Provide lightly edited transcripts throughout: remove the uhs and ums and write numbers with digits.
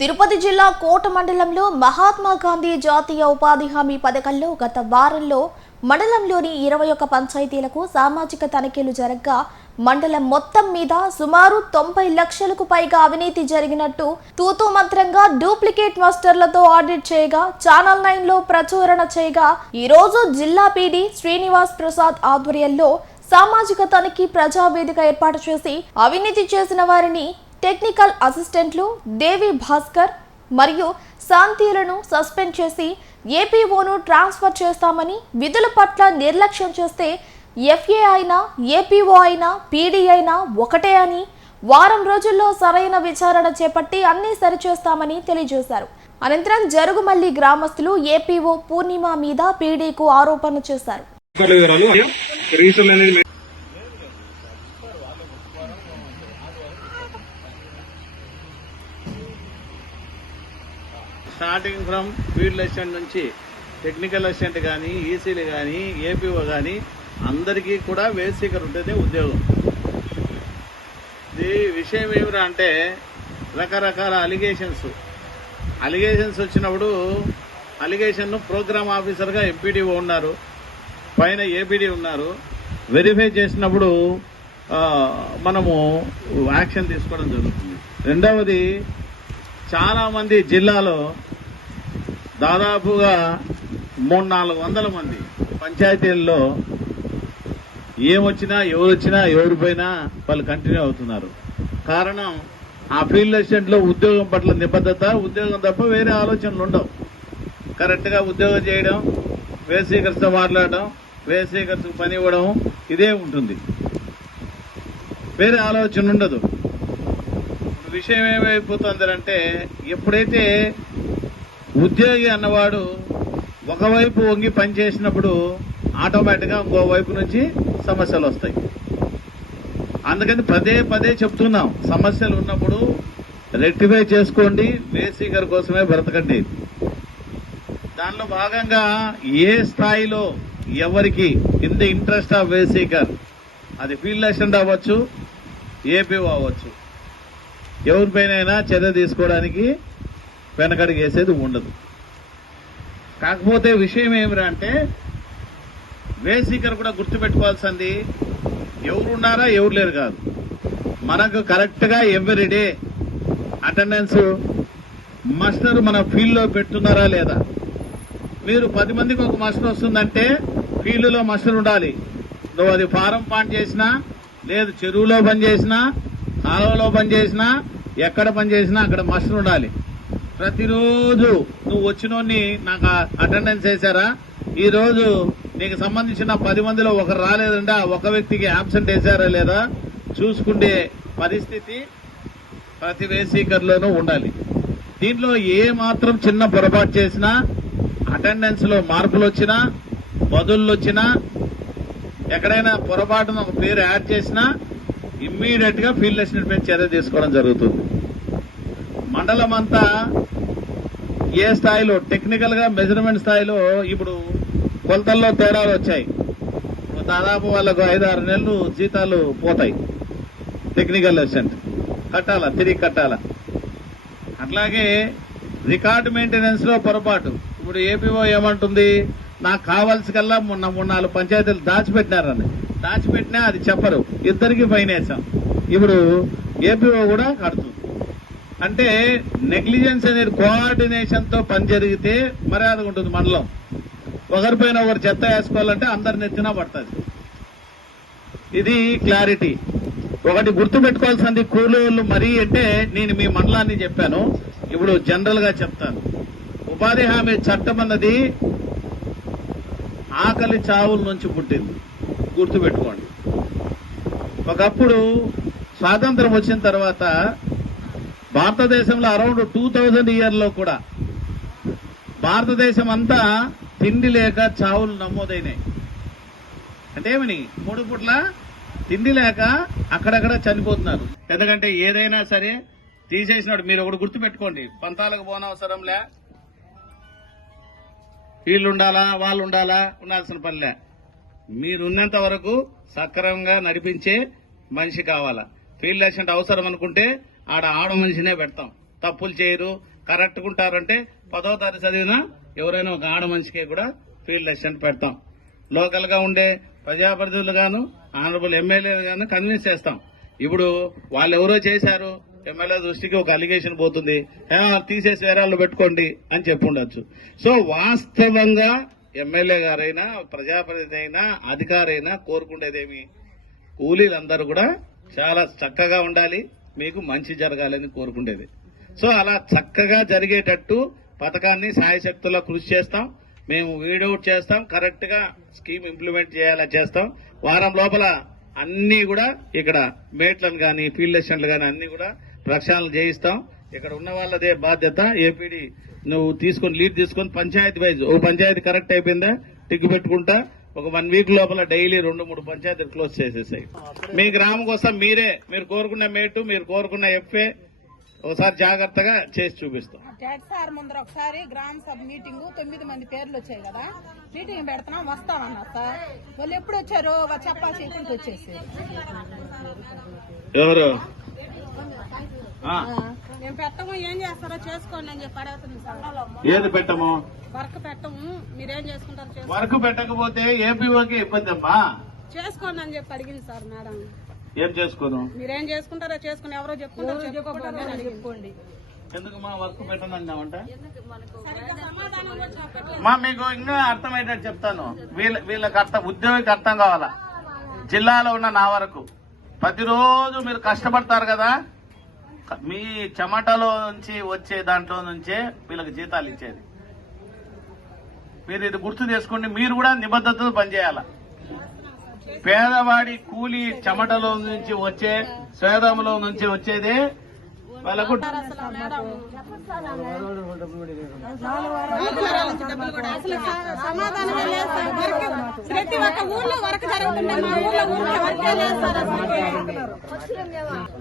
తిరుపతి జిల్లా కోట మండలంలో మహాత్మా గాంధీ జాతీయ ఉపాధి హామీ పథకంలో గత వారంలో మండలంలోని 21 పంచాయతీలకు సామాజిక తనిఖీలు జరగగా మండలం మొత్తం మీద సుమారు 90 లక్షలకు పైగా అవినీతి జరిగినట్టు తూతూ మంత్రంగా డూప్లికేట్ మాస్టర్లతో ఆడిట్ చేయగా ఛానల్ 9 లో ప్రచురణ చేయగా ఈ రోజు జిల్లా పీడీ శ్రీనివాస్ ప్రసాద్ ఆధ్వర్యంలో సామాజిక తనిఖీ ప్రజావేదిక ఏర్పాటు చేసి అవినీతి చేసిన వారిని టెక్నికల్ అసిస్టెంట్లు దేవి భాస్కర్ మరియు శాంతిలను సస్పెండ్ చేసి ఏపీఓను ట్రాన్స్ఫర్ చేస్తామని విధుల పట్ల నిర్లక్ష్యం చేస్తే ఎఫ్ఏ అయినా ఏపీఓ అయినా పీడీ అయినా ఒకటే అని వారం రోజుల్లో సరైన విచారణ చేపట్టి అన్ని సరిచేస్తామని తెలియజేశారు. అనంతరం జరుగుమల్లి గ్రామస్తులు ఏపీఓ పూర్ణిమ మీద పీడీకు ఆరోపణలు చేశారు. స్టార్టింగ్ ఫ్రమ్ ఫీల్డ్ అసిస్టెంట్ నుంచి టెక్నికల్ అసిస్టెంట్ కానీ ఈసీలు కానీ ఏపీఓ కానీ అందరికీ కూడా వేజ్ సీకర్ ఉంటేనే ఉద్యోగం. ఇది విషయం ఏమిరా అంటే రకరకాల అలిగేషన్స్ వచ్చినప్పుడు అలిగేషన్ను ప్రోగ్రామ్ ఆఫీసర్గా ఎంపీడీఓ ఉన్నారు, పైన ఏపీడీ ఉన్నారు. వెరిఫై చేసినప్పుడు మనము యాక్షన్ తీసుకోవడం జరుగుతుంది. రెండవది, చాలా మంది జిల్లాలో దాదాపుగా 300-400 మంది పంచాయతీల్లో ఏమొచ్చినా ఎవరు పోయినా వాళ్ళు కంటిన్యూ అవుతున్నారు. కారణం ఆ ఫీల్డ్ అసిస్టెంట్ లో ఉద్యోగం పట్ల నిబద్ధత, ఉద్యోగం తప్ప వేరే ఆలోచనలు ఉండవు. కరెక్ట్ గా ఉద్యోగం చేయడం, వేజ్ సీకర్స్ తో మాట్లాడడం, వేజ్ సీకర్స్ పని ఇవ్వడం, ఇదే ఉంటుంది, వేరే ఆలోచన ఉండదు. విషయం ఏమైపోతుందంటే ఎప్పుడైతే ఉద్యోగి అన్నవాడు ఒకవైపు వంగి పనిచేసినప్పుడు ఆటోమేటిక్ గా ఇంకో వైపు నుంచి సమస్యలు వస్తాయి. అందుకని పదే చెప్తున్నాం, సమస్యలు ఉన్నప్పుడు రెక్టిఫై చేసుకోండి, వేజ్ సీకర్ కోసమే బ్రతకండి. దానిలో భాగంగా ఏ స్థాయిలో ఎవరికి in the interest of wage seeker, అది ఫీల్డ్ అసిస్టెంట్ అవ్వచ్చు, ఏపీఓ అవ్వచ్చు, ఎవరిపైనైనా చర్య తీసుకోవడానికి వెనకడుగు వేసేది ఉండదు. కాకపోతే విషయం ఏమిరా అంటే వేజ్ సీకర్ కూడా గుర్తుపెట్టుకోవాల్సింది ఎవరున్నారా ఎవరు లేరు కాదు. మనకు కరెక్ట్ గా ఎవ్రీడే అటెండెన్స్ మాస్టర్ మన ఫీల్డ్ లో పెడుతున్నారా లేదా. మీరు 10 మందికి ఒక మాస్టర్ వస్తుందంటే ఫీల్డ్ లో మాస్టర్ ఉండాలి. నువ్వు అది ఫారం పాయింట్ చేసినా, లేదు చెరువులో పని చేసినా, కాలువలో పనిచేసినా, ఎక్కడ పనిచేసినా అక్కడ మాస్టర్ ఉండాలి. ప్రతిరోజు నువ్వు వచ్చినోన్ని నాకు అటెండెన్స్ వేశారా, ఈ రోజు నీకు సంబంధించిన 10 మందిలో ఒకరు రాలేదంటే ఆ ఒక వ్యక్తికి ఆబ్సెంట్ వేశారా లేదా చూసుకునే పరిస్థితి ప్రతి వేజ్ సీకర్ లోనూ ఉండాలి. దీంట్లో ఏ మాత్రం చిన్న పొరపాటు చేసినా, అటెండెన్స్ లో మార్పులు వచ్చినా, బదుళ్ళు వచ్చినా, ఎక్కడైనా పొరపాటున ఒక పేరు యాడ్ చేసినా ఇమ్మీడియట్ గా ఫీల్డ్ అసిస్టెంట్ మీద చర్య తీసుకోవడం జరుగుతుంది. మండలం అంతా ఏ స్థాయిలో టెక్నికల్ గా మెజర్మెంట్ స్థాయిలో ఇప్పుడు కొలతల్లో తేడాలు వచ్చాయి. దాదాపు వాళ్ళకు 5-6 నెలలు జీతాలు పోతాయి. టెక్నికల్ అసిస్టెంట్ తిరిగి కట్టాలా. అట్లాగే రికార్డు మెయింటెనెన్స్ లో పొరపాటు. ఇప్పుడు ఏపీఓ ఏమంటుంది, నాకు కావాల్సి కల్లా 3-4 పంచాయతీలు దాచిపెట్టినా అది చెప్పరు, ఇద్దరికి ఫైన్ వేసాం. ఇప్పుడు ఏపీఓ కూడా కడుతుంది. అంటే నెగ్లిజెన్స్ అనేది కోఆర్డినేషన్ తో పని జరిగితే మర్యాద ఉంటుంది. మండలం ఒకరిపైన ఒకరు చెత్త వేసుకోవాలంటే అందరిని ఎత్తినా పడుతుంది. ఇది క్లారిటీ. ఒకటి గుర్తుపెట్టుకోవాల్సింది, కూలీలు మరీ అంటే నేను మీ మండలాన్ని చెప్పాను, ఇప్పుడు జనరల్ గా చెప్తాను. ఉపాధి హామీ చట్టం అన్నది ఆకలి చావుల నుంచి పుట్టింది, గుర్తుపెట్టుకోండి. ఒకప్పుడు స్వాతంత్రం వచ్చిన తర్వాత భారతదేశంలో అరౌండ్ 2000 ఇయర్ లో కూడా భారతదేశం అంతా తిండి లేక చావులు నమోదైనాయి. అంటే ఏమని 3 పూట్ల తిండి లేక అక్కడక్కడ చనిపోతున్నారు. ఎందుకంటే ఏదైనా సరే తీసేసినాడు. మీరు ఒకటి గుర్తుపెట్టుకోండి, పంతాలకు పోనవసరంలే, వీళ్ళు ఉండాలా వాళ్ళు ఉండాలా, ఉండాల్సిన పనిలే. మీరున్నంత వరకు సక్రమంగా నడిపించే మనిషి కావాలా. ఫీల్డ్ అసిస్టెంట్ అవసరం అనుకుంటే ఆడ మనిషినే పెడతాం. తప్పులు చేయరు, కరెక్ట్గా ఉంటారంటే 10వ తరగతి చదివినా ఎవరైనా ఒక ఆడ మనిషికి కూడా ఫీల్డ్ అసిస్టెంట్ పెడతాం. లోకల్ గా ఉండే ప్రజాప్రతినిధులు గాను ఆనరబుల్ ఎమ్మెల్యేలు గాను కన్విన్స్ చేస్తాం. ఇప్పుడు వాళ్ళు ఎవరో చేశారు, ఎమ్మెల్యే దృష్టికి ఒక అలిగేషన్ పోతుంది, తీసేసి వేరే వాళ్ళు పెట్టుకోండి అని చెప్పుండొచ్చు. సో వాస్తవంగా ఎమ్మెల్యే గారైనా ప్రజాప్రతినిధి అయినా అధికారైనా కోరుకునేదేమి కూలీలందరూ కూడా చాలా చక్కగా ఉండాలి, మీకు మంచి జరగాలని కోరుకునేది. సో అలా చక్కగా జరిగేటట్టు పథకాన్ని సాయశక్తుల్లో కృషి చేస్తాం. మేము వీడౌట్ చేస్తాం, కరెక్ట్ గా స్కీమ్ ఇంప్లిమెంట్ చేయాలా చేస్తాం. వారం లోపల అన్ని కూడా ఇక్కడ మేట్లను గాని ఫీల్డ్ అసిస్టెంట్లు గాని అన్ని కూడా ప్రక్షాళన చేయిస్తాం. ఇక్కడ ఉన్న వాళ్ళదే బాధ్యత. ఏపీడీ నువ్వు లీడ్ తీసుకొని పంచాయతీ వైజ్ ఓ పంచాయతీ కరెక్ట్ అయిపోయిందా టిక్కు పెట్టుకుంటా ఒక 1 వీక్ లోపల డైలీ 2-3 పంచాయతీలు క్లోజ్ చేసేసాయి. మీ గ్రామం కోసం మీరు కోరుకున్న మేటు, మీరు కోరుకున్న ఎఫ్ఏ ఒకసారి జాగ్రత్తగా చేసి చూపిస్తాం. సార్ ముందర ఒకసారి గ్రామ సభ మీటింగ్ 9 మంది పేర్లు వచ్చాయి కదా, మీటింగ్ పెడుతున్నాం వస్తామన్నా సార్. వాళ్ళు ఎప్పుడు వచ్చారు చెప్పాల్సి ఎప్పుడు వచ్చేసి ఎవరు మేము పెట్టము, ఏం చేస్తారో చేసుకోండి అని చెప్పి అడుగుతుంది సార్. ఏది పెట్టము, వర్క్ పెట్టము, మీరేం చేసుకుంటారో వర్క్ పెట్టకపోతే ఏపీఓకి ఇబ్బంది అమ్మా, చేసుకోండి అని చెప్పి అడిగింది సార్ మేడం. ఏం చేసుకోను, మీరేం చేసుకుంటారో చేసుకుని ఎవరో చెప్పుకోండి. ఎందుకు మా వర్క్ పెట్టనన్నామంట సమాధానం మా మీకు ఇంకా అర్థమయ్యేటట్టు చెప్తాను. వీళ్ళకి ఉద్యోగికి అర్థం కావాలా. జిల్లాలో ఉన్న నా వరకు ప్రతిరోజు మీరు కష్టపడతారు కదా, మీ చెమటలో నుంచి వచ్చే దాంట్లో నుంచే వీళ్ళకి జీతాలు ఇచ్చేది. మీరు ఇది గుర్తు చేసుకోండి. మీరు కూడా నిబద్ధతతో పనిచేయాల. పేదవాడి కూలి చెమటలో నుంచి వచ్చే స్వేదంలో నుంచి వచ్చేదే వాళ్ళకు. ప్రతి ఒక్క ఊర్లో వర్క్ జరుగుతుంది, మా ఊర్లో వర్క్ లేదు సార్.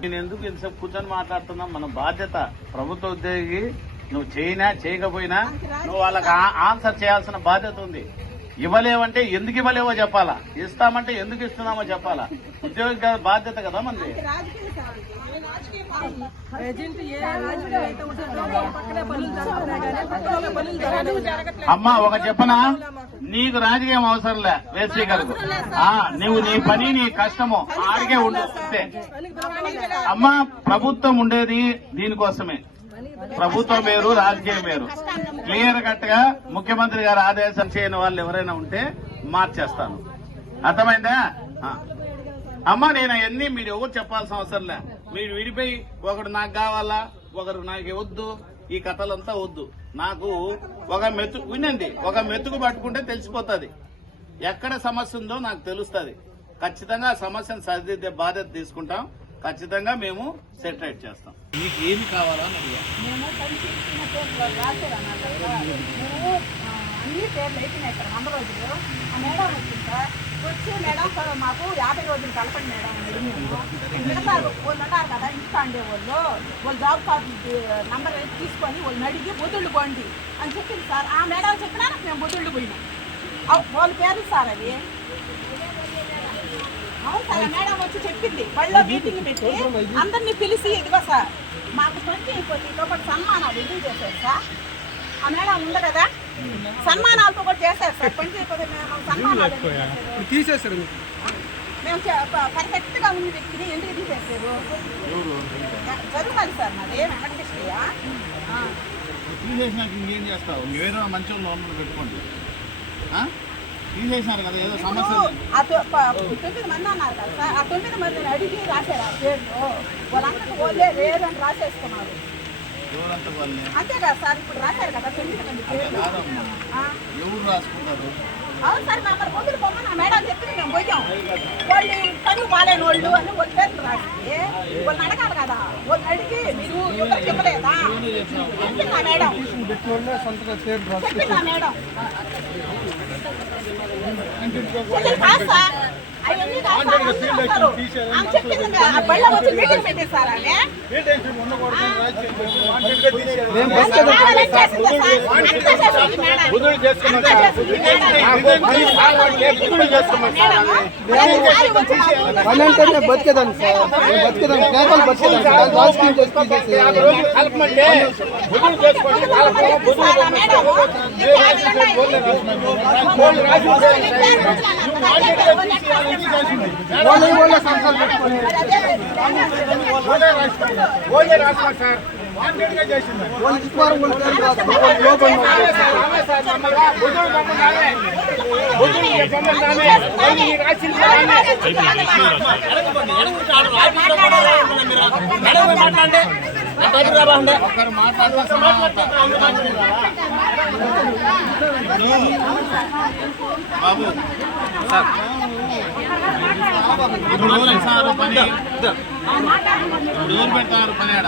నేను ఎందుకు ఇంతసేపు కూర్చొని మాట్లాడుతున్నా, మన బాధ్యత. ప్రభుత్వ ఉద్యోగి నువ్వు చేయినా చేయకపోయినా నువ్వు వాళ్ళకి ఆన్సర్ చేయాల్సిన బాధ్యత ఉంది. ఇవ్వలేవంటే ఎందుకు ఇవ్వలేవో చెప్పాలా, ఇస్తామంటే ఎందుకు ఇస్తున్నామో చెప్పాలా. ఉద్యోగి బాధ్యత కదా మంది. అమ్మా ఒక చెప్పనా, నీకు రాజకీయం అవసరంలే వేసీ గారు. నువ్వు నీ పని నీ కష్టము ఆడికే ఉండే. అమ్మా ప్రభుత్వం ఉండేది దీనికోసమే. ప్రభుత్వం వేరు, రాజకీయం వేరు. క్లియర్ కట్ గా ముఖ్యమంత్రి గారు ఆదేశం చేయని వాళ్ళు ఎవరైనా ఉంటే మార్చేస్తాను. అర్థమైందా అమ్మా? నేను అవన్నీ మీరు ఎవరు చెప్పాల్సిన అవసరం లే. మీరు విడిపోయి ఒకడు నాకు కావాలా, ఒకరు నాకు వద్దు, ఈ కథలంతా వద్దు. నాకు ఒక వినండి, ఒక మెతుకు పట్టుకుంటే తెలిసిపోతుంది ఎక్కడ సమస్య ఉందో నాకు తెలుస్తుంది. ఖచ్చితంగా ఆ సమస్యను సరిదిద్దే బాధ్యత తీసుకుంటాం. ఖచ్చితంగా మేము సెటిలైట్ చేస్తాం. మీకు ఏమి కావాలా అని అడిగాను. అన్ని పేర్లు అయిపోయినాయి సార్. 100 రోజులు ఆ మేడం వచ్చింది సార్. వచ్చి మేడం మాకు 50 రోజులు కలపండి మేడం అని మిగతా వాళ్ళు అన్నారు కదా ఇస్తా అండే వాళ్ళు జాబ్ కార్డు నంబర్ తీసుకొని వాళ్ళని అడిగి బొద్దుళ్ళు పోండి అని చెప్పింది సార్. ఆ మేడం చెప్పినా మేము బొద్దుళ్ళు పోయినాం. వాళ్ళ పేర్లు సార్ అవి. అవును సార్, ఆ మేడం వచ్చి చెప్పింది. వాళ్ళలో మీటింగ్ పెట్టి అందరినీ పిలిచి ఇదిగో సార్ మాకు 20 అయిపోతుంది ఒకటి సన్మానాలు ఎందుకు చేశారు సార్. ఆ మేడం ఉంది కదా, సన్మానాలతో కూడా చేశారు సార్. 20 అయిపోతే మేము సన్మానాలు తీసేశారు. మేము పర్ఫెక్ట్ గా ఉంది వ్యక్తిని ఎందుకు తీసేసారు జరుగుతుంది సార్. మాది వెంకటకృష్ణయ్య. తీసేసినాక ఇంకేం చేస్తావు? ఏదో మంచి లోన్లు పెట్టుకోండి. తీసేసినారు కదా ఏదో సమస్య. 9 మంది అన్నారు కదా సార్. ఆ 9 మందిని అడిగి రాశారు ఆ పేర్లు. వాళ్ళందరికీ వాళ్ళే లేదని రాసేసుకున్నారు. అంతే కదా సార్. ఇప్పుడు రాశారు కదా 9 మంది పేర్లు. ఎవరు రాసుకుంటారు? అవును సార్, మా అక్కడ ముందు పొమ్మని ఆ మేడం చెప్తే మేము పోయాం. వాళ్ళు పని బాలేని వాళ్ళు అని వాళ్ళ పేర్లు రాసి వాళ్ళని అడగాలి కదా. వాళ్ళని అడిగి మీరు ఎవరు చెప్పలేదా చెప్పింది ఆ మేడం. చెప్పింది ఆ మేడం. కాదు సార్, అవన్నీ రాస్తారు. ఆమె చెప్పింది ఆ బళ్ళ వచ్చి మీటింగ్ పెట్టేశారు ఆమె. వాళ్ళంటే బతికేదాన్ని సార్, బతికేదాన్ని పేదలు బతికేదాన్ని సార్, రాజకీయం చేసి వాళ్ళ సంస్థలు పెట్టుకొని వాళ్ళు ఇస్తున్నారు, బాబు సార్ ఇప్పుడు ఎవరు ఇస్తారు పని, ఇప్పుడు ఎవరు పెడతారు పని ఆడ?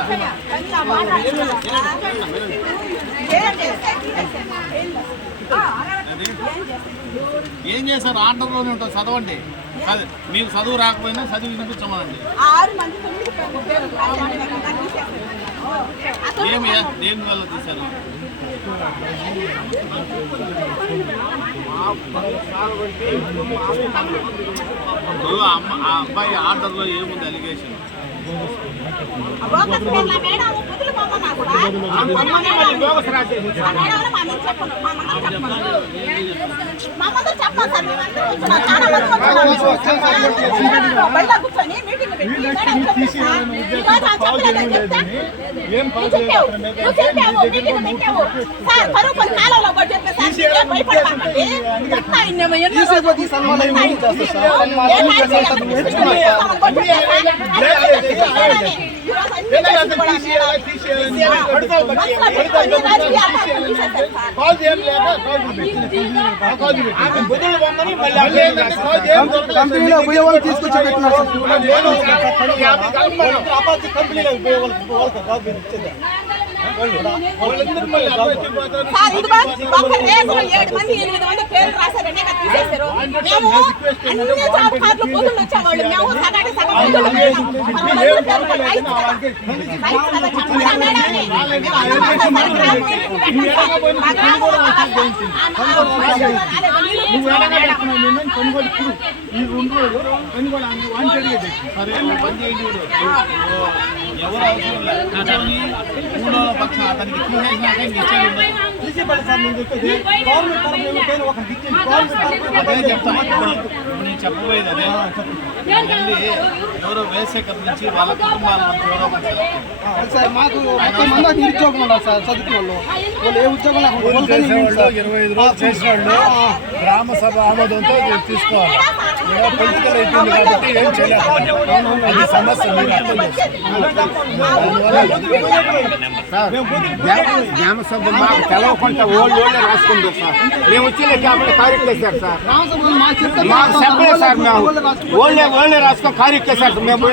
ఏం చేస్తారు? ఆర్డర్లోనే ఉంటుంది, చదవండి. మీకు చదువు రాకపోయినా చదువు వినిపించమనండి. 6 మంది 9 పేర్లు ఏమి దేని వల్ల తీశారు? ఇప్పుడు ఆ అబ్బాయి ఆర్డర్లో ఏముంది అలిగేషన్? కంపెనీలో ఉపయోగాలు తీసుకొచ్చి పెట్టినారు సార్. 7 మంది 8 మంది పేర్లు రాశారండి, తీసేశారు. మేము అన్ని జాబ్ కార్డులు పోతులు వచ్చేవాళ్ళు, మేము సగాటి సగం ఎవరు అవసరం లేదు, మూడో పక్షం అతనికి తీసేసినాక ఇచ్చేది అదే చెప్తాను. ఇప్పుడు నేను చెప్పబోయేది అదే. ఎవరో వేసేకర నుంచి వాళ్ళ కుటుంబాల నుంచి ఎవరో సార్. మాకు 30 మంది నిరుద్యోగం ఉన్నారు సార్, చదువుకున్న వాళ్ళు ఏ ఉద్యోగం 25 రోజులు చేసిన వాళ్ళు గ్రామ సభ ఆమోదంతో తీసుకోవాలి. పొలిటికల్ అయిపోయింది కాబట్టి ఏం చేయలేదు. అది సమస్య మీరు అర్థం గ్రామ సభ మాకు తెలవకుండా ఓళ్ళే రాసుకుంటారు సార్. మేము వచ్చి కాబట్టి కార్యక్రమం సార్, మాకు చెప్పలేదు సార్. మేము ఓళ్ళే రాసుకొని కార్యక్రమం మేము